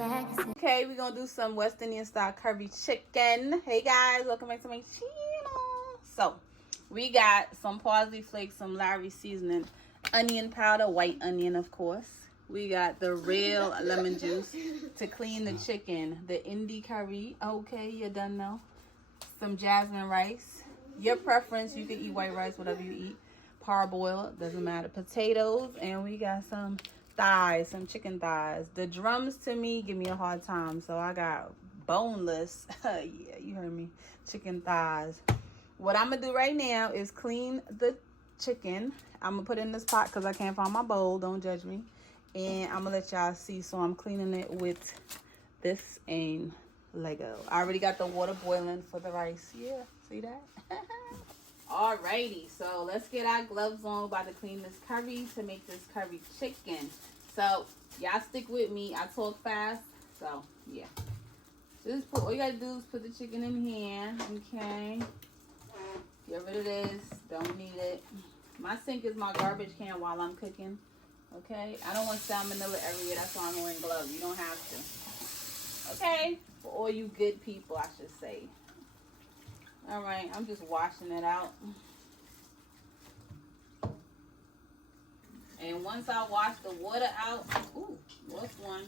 Okay, we're gonna do some West Indian style curry chicken. Hey guys, welcome back to my channel. So we got some parsley flakes, some Lowry seasoning, onion powder, white onion of course. We got the real lemon juice to clean the chicken, the Indie curry. Okay, you're done now. Some jasmine rice. Your preference, you can eat white rice, whatever you eat. Parboiled, doesn't matter. Potatoes, and we got some thighs, some chicken thighs. The drums to me give me a hard time, so I got boneless. Yeah, you heard me. Chicken thighs. What I'm gonna do right now is clean the chicken. I'm gonna put it in this pot because I can't find my bowl. Don't judge me. And I'm gonna let y'all see. So I'm cleaning it with this and Lego. I already got the water boiling for the rice. Yeah, see that? Alrighty, so let's get our gloves on. We're about to clean this curry to make this curry chicken. So y'all stick with me. I talk fast, so yeah. Just put, all you gotta do is put the chicken in here. Okay. Get rid of this. Don't need it. My sink is my garbage can while I'm cooking. Okay. I don't want salmonella everywhere. That's why I'm wearing gloves. You don't have to. Okay. For all you good people, I should say. All right, I'm just washing it out. And once I wash the water out, ooh, what's one?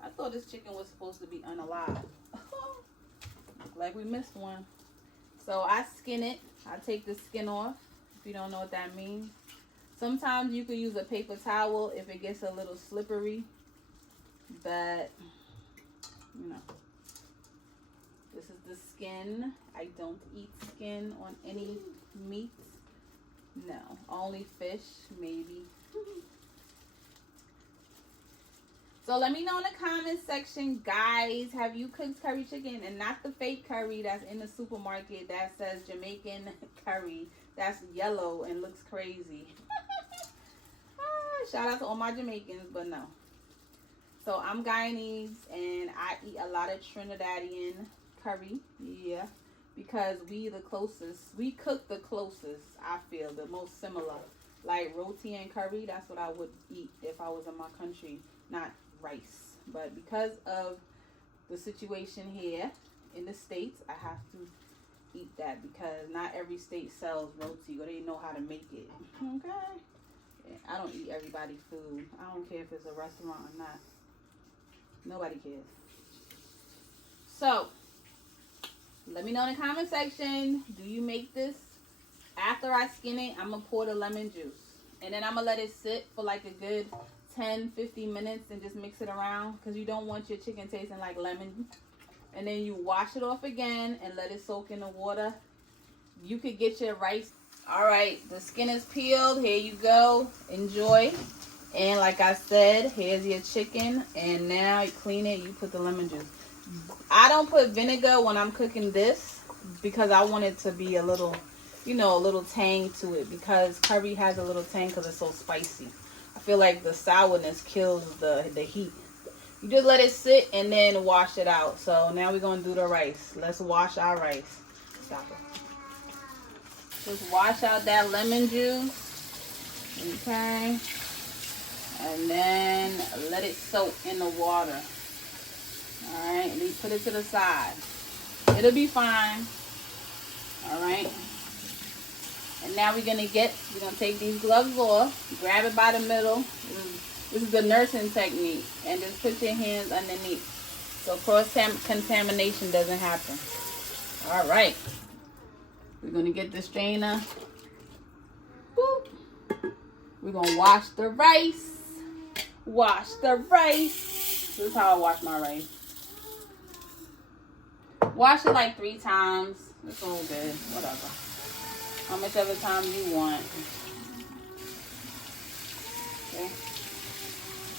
I thought this chicken was supposed to be unalive. Looks like we missed one. So I skin it. I take the skin off, if you don't know what that means. Sometimes you could use a paper towel if it gets a little slippery. But, you know. This is the skin. I don't eat skin on any meat. No, only fish, maybe. So let me know in the comment section, guys, have you cooked curry chicken? And not the fake curry that's in the supermarket that says Jamaican curry. That's yellow and looks crazy. Shout out to all my Jamaicans, but no. So I'm Guyanese and I eat a lot of Trinidadian curry, yeah, because we the closest, we cook the closest, I feel, the most similar. Like roti and curry, that's what I would eat if I was in my country, not rice. But because of the situation here in the States, I have to eat that because not every state sells roti or they know how to make it. Okay? Yeah, I don't eat everybody's food. I don't care if it's a restaurant or not. Nobody cares. So, let me know in the comment section, do you make this? After I skin it, I'm going to pour the lemon juice. And then I'm going to let it sit for like a good 10-15 minutes and just mix it around. Because you don't want your chicken tasting like lemon. And then you wash it off again and let it soak in the water. You could get your rice. Alright, the skin is peeled. Here you go. Enjoy. And like I said, here's your chicken. And now you clean it, you put the lemon juice. I don't put vinegar when I'm cooking this because I want it to be a little, you know, a little tang to it because curry has a little tang because it's so spicy. I feel like the sourness kills the heat. You just let it sit and then wash it out. So now we're going to do the rice. Let's wash our rice. Stop it. Just wash out that lemon juice. Okay. And then let it soak in the water. Alright, put it to the side. It'll be fine. Alright. And now we're going to take these gloves off. Grab it by the middle. This is the nursing technique. And just put your hands underneath. So cross-contamination doesn't happen. Alright. We're going to get the strainer. Boop. We're going to wash the rice. Wash the rice. This is how I wash my rice. Wash it like 3 times. It's all good. Whatever. How much of a time you want. Okay.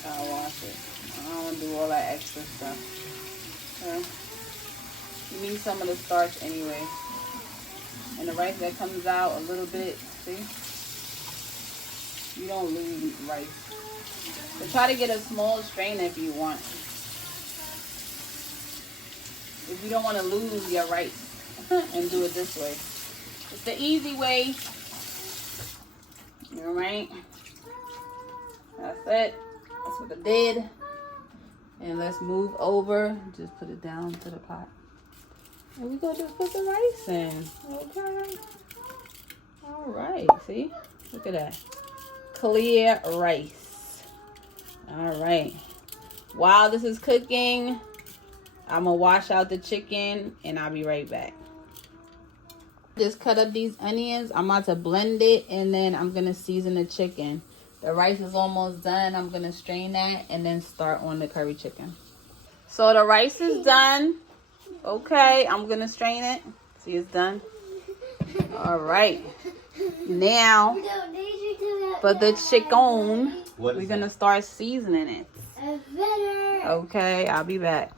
I'll wash it. I don't want to do all that extra stuff. Okay. You need some of the starch anyway. And the rice that comes out a little bit, see? You don't lose rice. So try to get a small strainer if you want. If you don't want to lose your rice. And do it this way. It's the easy way. Alright. That's it. That's what I did. And let's move over. Just put it down to the pot. And we gonna just put the rice in. Okay. All right. See? Look at that. Clear rice. All right. While this is cooking, I'm gonna wash out the chicken and I'll be right back. Just cut up these onions. I'm about to blend it and then I'm gonna season the chicken. The rice is almost done. I'm gonna strain that and then start on the curry chicken. So the rice is done. Okay, I'm gonna strain it. See, it's done. All right. Now, for the chicken, we're gonna start seasoning it. Okay, I'll be back.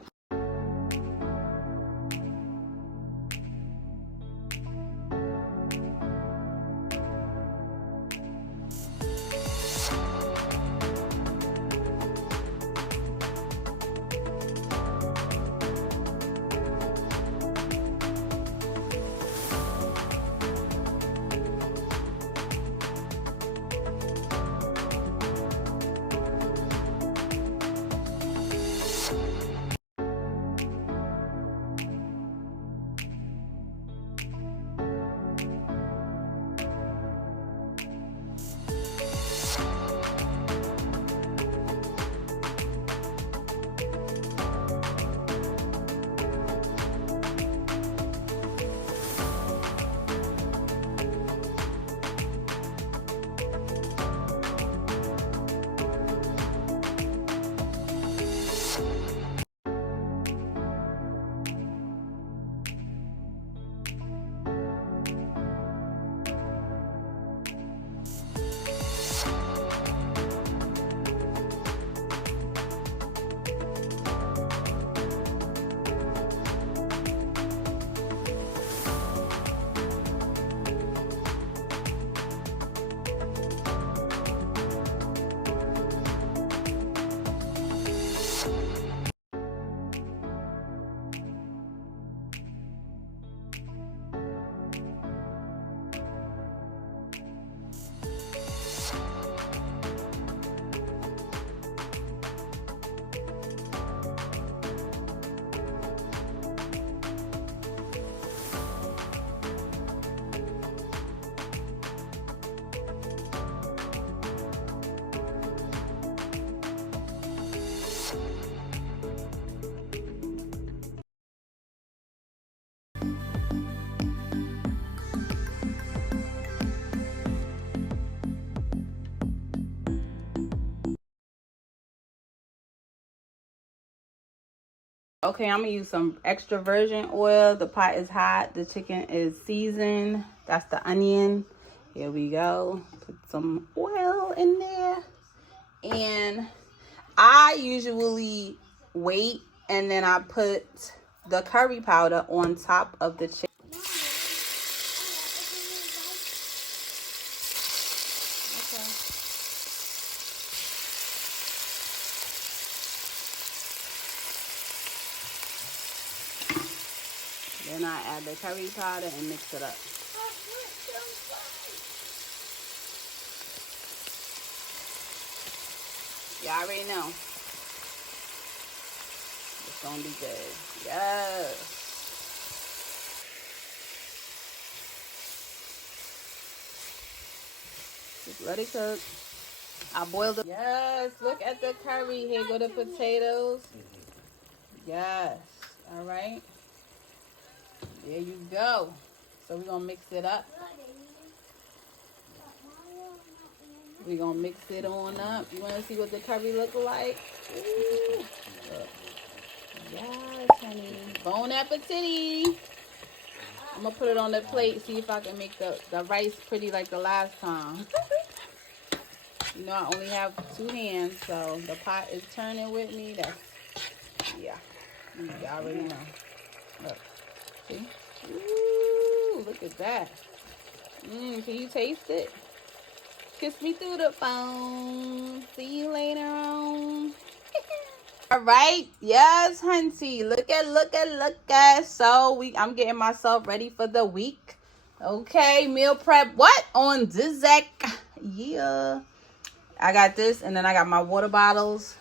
Okay, I'm gonna use some extra virgin oil. The pot is hot. The chicken is seasoned. That's the onion. Here we go. Put some oil in there. And I usually wait and then I put the curry powder on top of the chicken. Then I add the curry powder and mix it up. You already know. It's gonna be good. Yes. Just let it cook. I boiled it. Yes, look at the curry. Here go the potatoes. Yes. All right. There you go. So we're going to mix it up. We're going to mix it on up. You want to see what the curry look like? Ooh. Look. Yes, honey. Bon appetit. I'm going to put it on the plate, see if I can make the rice pretty like the last time. You know, I only have 2 hands, so the pot is turning with me. That's, yeah. You already know. Look. See? Ooh, look at that. Can you taste it? Kiss me through the phone. See you later on. All right. Yes, hunty. Look at. So I'm getting myself ready for the week. Okay, meal prep. What? On Sdjk&x. Yeah. I got this, and then I got my water bottles.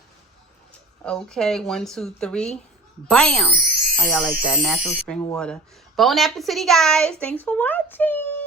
Okay, 1, 2, 3. Bam! How y'all like that? Natural spring water. Bon appetit, guys. Thanks for watching.